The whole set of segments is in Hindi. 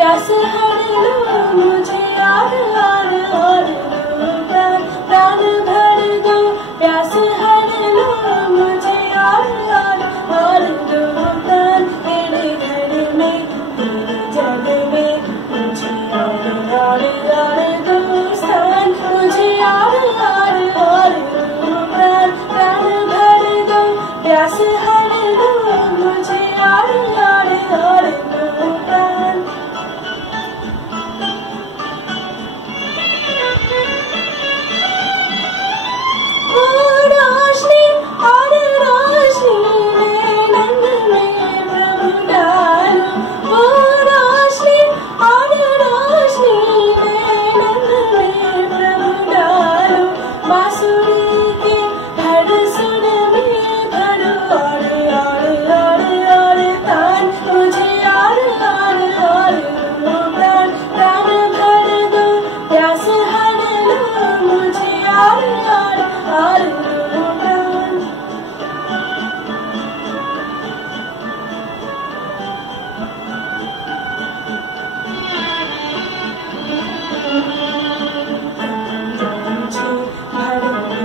प्यास हर लो मुझे यार यार और लो प्राण प्राण भर दो प्यास हर लो मुझे यार यार और लो प्राण मेरे घर में तेरे जग में मुझे यार यार यार दो स्थान मुझे यार यार और लो प्राण प्राण भर दो प्यास हर लो मुझे यार यार और लो प्राण रोशनी और रोशनी में नंद में प्रभु डालो वो रोशनी और रोशनी में नंद में प्रभु डालो बांसुरी के हर सुर में भरो और तान मुझे यार यार और प्राण प्राण भर दो प्यास हर लो मुझे यार यार और प्राण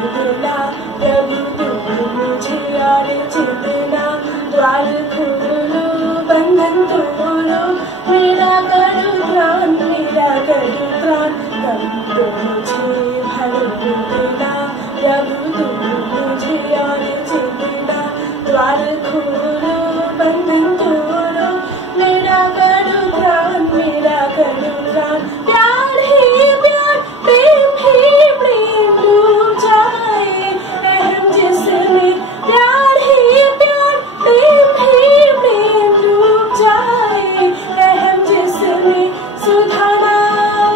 प्रभु तुम मुझे यार चेतना द्वार खोलो बंधन तोड़ो मेरा करो प्राण मेरा करो प्राण प्रभु मुझे भर देना प्रभु तुम मुझे यार चेतना द्वार खोलो बंधन तोड़ो मेरा करो प्राण मेरा करो प्राण प्यार ही प्यार प्रेम ही प्रेम डूब जाए अहम जिसमें प्यार ही प्यार प्रेम ही प्रेम डूब जाए अहम जिसमें सुधानाओ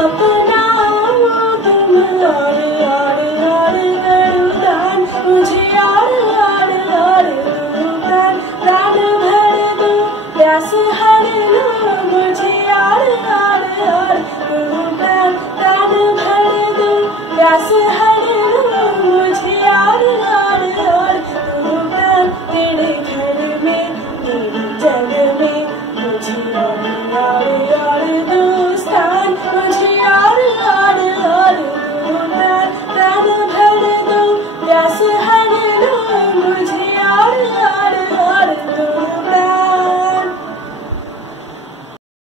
अपनाओ तुम और करो दान मुझे यार यार प्राण प्राण भर दो प्यास हर लो मुझे यार यार प्राण प्राण भर दो प्यास